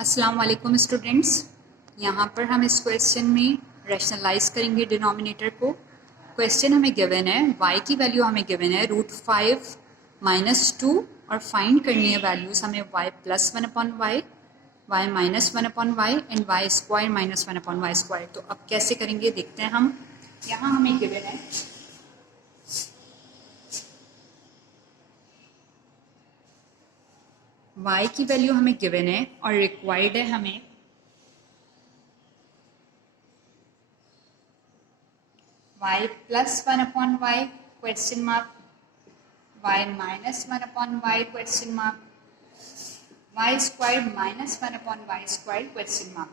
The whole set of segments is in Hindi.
अस्सलाम वालेकुम स्टूडेंट्स। यहाँ पर हम इस क्वेश्चन में रैशनलाइज करेंगे डिनोमिनेटर को। क्वेश्चन हमें गिवन है, y की वैल्यू हमें गिवन है √5 - 2 और फाइंड करनी है वैल्यूज़ हमें y + 1/y, y - 1/y and y² - 1/y²। तो अब कैसे करेंगे देखते हैं हम। यहाँ हमें गिवन है y की वैल्यू हमें गिवन है और रिक्वायर्ड है हमें y + 1/y question mark, y - 1/y question mark, y² - 1/y² question mark।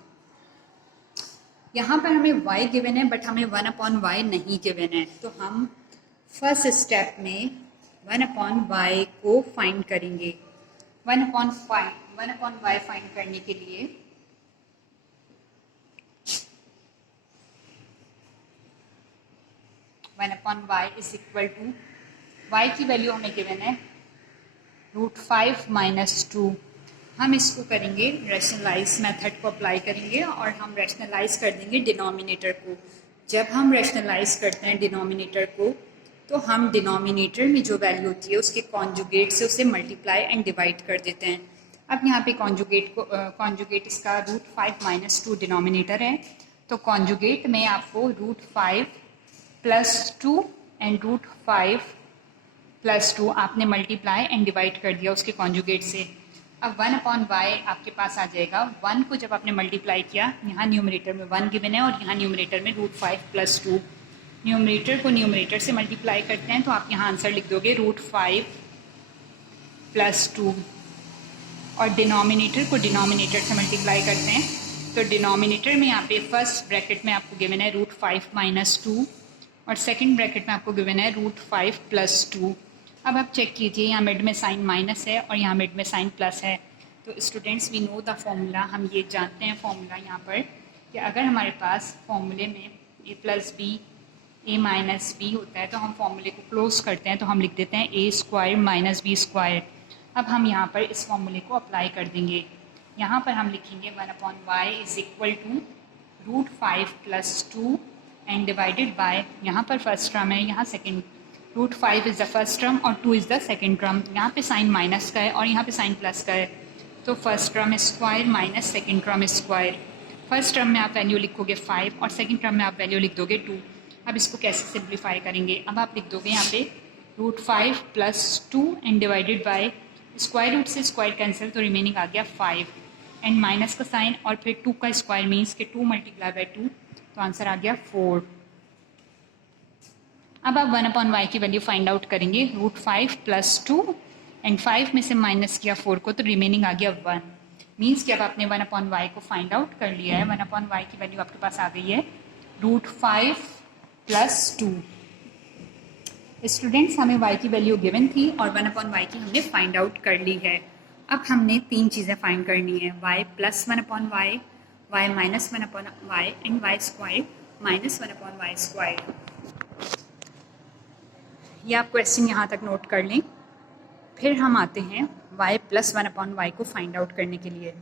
यहाँ पर हमें y गिवन है बट हमें 1/y नहीं गिवन है, तो हम फर्स्ट स्टेप में 1/y को फाइंड करेंगे। 1/y फाइंड करने के लिए 1/y is equal to y की वैल्यू हमें गिवन है √5 - 2। हम इसको करेंगे रैशनलाइज मेथड को अप्लाई करेंगे और हम रैशनलाइज कर देंगे डिनोमिनेटर को। जब हम रैशनलाइज करते हैं डिनोमिनेटर को तो हम डिनोमिनेटर में जो वैल्यू होती है उसके कॉन्जुगेट से उसे मल्टीप्लाई एंड डिवाइड कर देते हैं। अब यहाँ पे कॉन्जुगेट इसका √5 - 2 डिनोमिनेटर है, तो कॉन्जुगेट में आपको √5 + 2 एंड √5 + 2 आपने मल्टीप्लाई एंड डिवाइड कर दिया उसके कॉन्जुगेट से। अब 1/y आपके पास आ जाएगा। 1 को जब आपने मल्टीप्लाई किया, यहाँ न्यूमरेटर में 1 गिवन है और यहाँ न्यूमरेटर में √5 + 2। न्यूमरेटर को न्यूमरेटर से मल्टीप्लाई करते हैं तो आप यहाँ आंसर लिख दोगे √5 + 2 और डिनोमिनेटर को डिनोमिनेटर से मल्टीप्लाई करते हैं तो डिनोमिनेटर में यहाँ पे फर्स्ट ब्रैकेट में आपको गिवन है √5 - 2 और सेकंड ब्रैकेट में आपको गिवन है √5 + 2। अब आप चेक कीजिए, यहाँ मिड में साइन माइनस है और यहाँ मिड में साइन प्लस है। तो students we know the formula, हम ये जानते हैं फॉर्मूला यहाँ पर कि अगर हमारे पास फॉर्मूले में a + b a - b होता है तो हम फॉर्मूले को क्लोज करते हैं तो हम लिख देते हैं a² - b²। अब हम यहाँ पर इस फॉर्मूले को अप्लाई कर देंगे। यहाँ पर हम लिखेंगे 1/y is equal to √5 + 2 and divided by, यहाँ पर फर्स्ट टर्म है, यहाँ second, √5 is the first term और 2 इज़ द सेकेंड टर्म। यहाँ पे साइन माइनस का है और यहाँ पे साइन प्लस का है, तो first term square minus second term square. First term में आप वैल्यू लिखोगे 5 और सेकेंड टर्म में आप वैल्यू लिख दोगे 2। अब इसको कैसे सिंप्लीफाई करेंगे, अब आप लिख दोगे यहाँ पे √5 + 2 and divided by, square root से स्क्वायर कैंसिल तो रिमेनिंग आ गया 5 एंड माइनस का साइन और फिर 2 का स्क्वायर मीन्स के 2 × 2, तो आंसर आ गया 4। अब आप 1/y की वैल्यू फाइंड आउट करेंगे, √5 + 2 एंड 5 में से माइनस किया 4 को तो रिमेनिंग आ गया 1। मीन्स कि अब आपने 1/y को फाइंड आउट कर लिया है। 1/y की वैल्यू आपके पास आ गई है √5 + 2। स्टूडेंट्स हमें y की वैल्यू गिवन थी और 1/y की हमने फाइंड आउट कर ली है। अब हमने 3 चीज़ें फाइंड करनी है, y + 1/y, y - 1/y and y² - 1/y²। ये आप क्वेश्चन यहाँ तक नोट कर लें। फिर हम आते हैं y + 1/y को फाइंड आउट करने के लिए।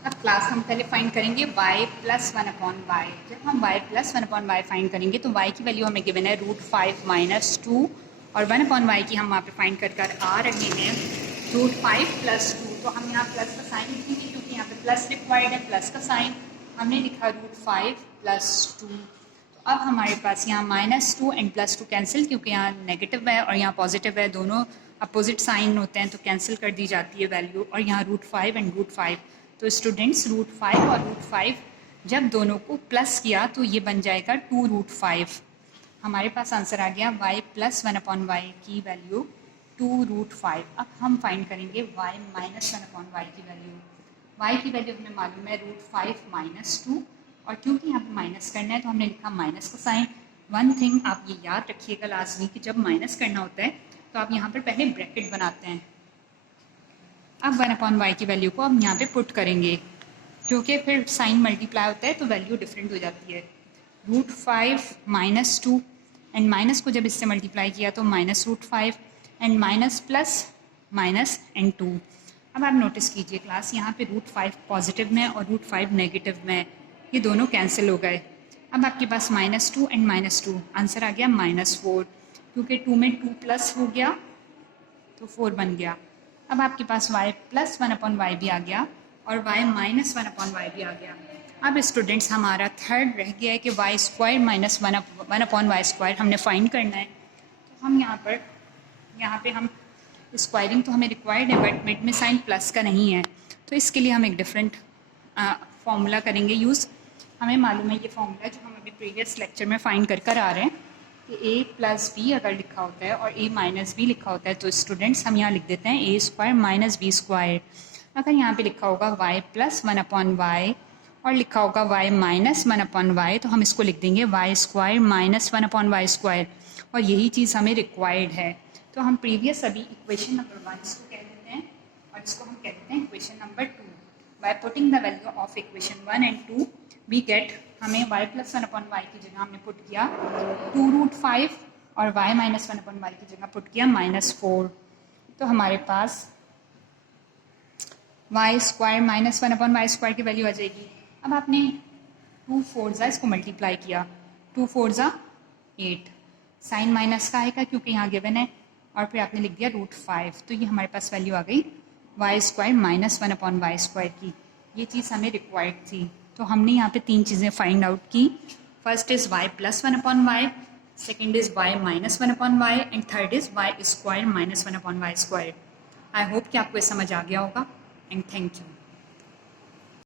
अब क्लास हम पहले फाइंड करेंगे y + 1/y। जब हम y + 1/y फाइंड करेंगे तो y की वैल्यू हमें गिवन है √5 - 2 और 1/y की हम वहाँ पे फाइंड कर आ रहे हैं √5 + 2। तो हम यहाँ प्लस का साइन लिखेंगे क्योंकि यहाँ पे प्लस रिक्वायर्ड है, प्लस का साइन हमने लिखा √5 + 2। तो अब हमारे पास यहाँ -2 एंड +2 कैंसिल, क्योंकि यहाँ नेगेटिव है और यहाँ पॉजिटिव है, दोनों अपोजिट साइन होते हैं तो कैंसिल कर दी जाती है वैल्यू, और यहाँ √5 एंड √5। तो स्टूडेंट्स √5 और √5 जब दोनों को प्लस किया तो ये बन जाएगा 2√5। हमारे पास आंसर आ गया y + 1/y की वैल्यू 2√5। अब हम फाइंड करेंगे y - 1/y की वैल्यू। y की वैल्यू हमें मालूम है √5 - 2 और क्योंकि यहाँ पे माइनस करना है तो हमने लिखा माइनस का साइन। वन थिंग आप ये याद रखिएगा लाजमी कि जब माइनस करना होता है तो आप यहाँ पर पहले ब्रैकेट बनाते हैं। अब 1/y की वैल्यू को हम यहाँ पे पुट करेंगे, क्योंकि फिर साइन मल्टीप्लाई होता है तो वैल्यू डिफरेंट हो जाती है। √5 -2 एंड माइनस को जब इससे मल्टीप्लाई किया तो -√5 and minus plus minus and 2। अब आप नोटिस कीजिए क्लास, यहाँ पे √5 पॉजिटिव में और √5 नेगेटिव में, ये दोनों कैंसिल हो गए। अब आपके पास -2 एंड -2, आंसर आ गया -4, क्योंकि 2 में 2 प्लस हो गया तो 4 बन गया। अब आपके पास y प्लस 1/y भी आ गया और y माइनस 1/y भी आ गया। अब स्टूडेंट्स हमारा थर्ड रह गया है कि y² माइनस 1/y² हमने फाइंड करना है। तो हम यहाँ पे हम स्क्वायरिंग तो हमें रिक्वायर्ड है, बट मिड में साइन प्लस का नहीं है, तो इसके लिए हम एक डिफरेंट फॉर्मूला करेंगे यूज़। हमें मालूम है ये फॉर्मूला जो हम अभी प्रीवियस लेक्चर में फाइंड कर आ रहे हैं कि a + b अगर लिखा होता है और a - b लिखा होता है तो स्टूडेंट्स हम यहाँ लिख देते हैं a² - b²। अगर यहाँ पे लिखा होगा y + 1/y और लिखा होगा y - 1/y, तो हम इसको लिख देंगे y² - 1/y², और यही चीज़ हमें रिक्वायर्ड है। तो हम प्रीवियस अभी इक्वेशन नंबर 1 इसको कह देते हैं और इसको हम कह देते हैं equation number 2। By putting the value of equation 1 and 2 we get, हमें y + 1/y की जगह हमने पुट किया 2√5 और y - 1/y की जगह पुट किया -4। तो हमारे पास y² - 1/y² की वैल्यू आ जाएगी। अब आपने 2 4 इसको मल्टीप्लाई किया, 2 4 8, साइन माइनस का आएगा क्योंकि यहाँ गिवन है, और फिर आपने लिख दिया √5, तो ये हमारे पास वैल्यू आ गई y² - 1/y² की। ये चीज़ हमें रिक्वायर्ड थी, तो हमने यहाँ पे 3 चीज़ें फाइंड आउट की। First is y + 1/y, second is y - 1/y and third is y² - 1/y²। I hope कि आपको ये समझ आ गया होगा, एंड थैंक यू।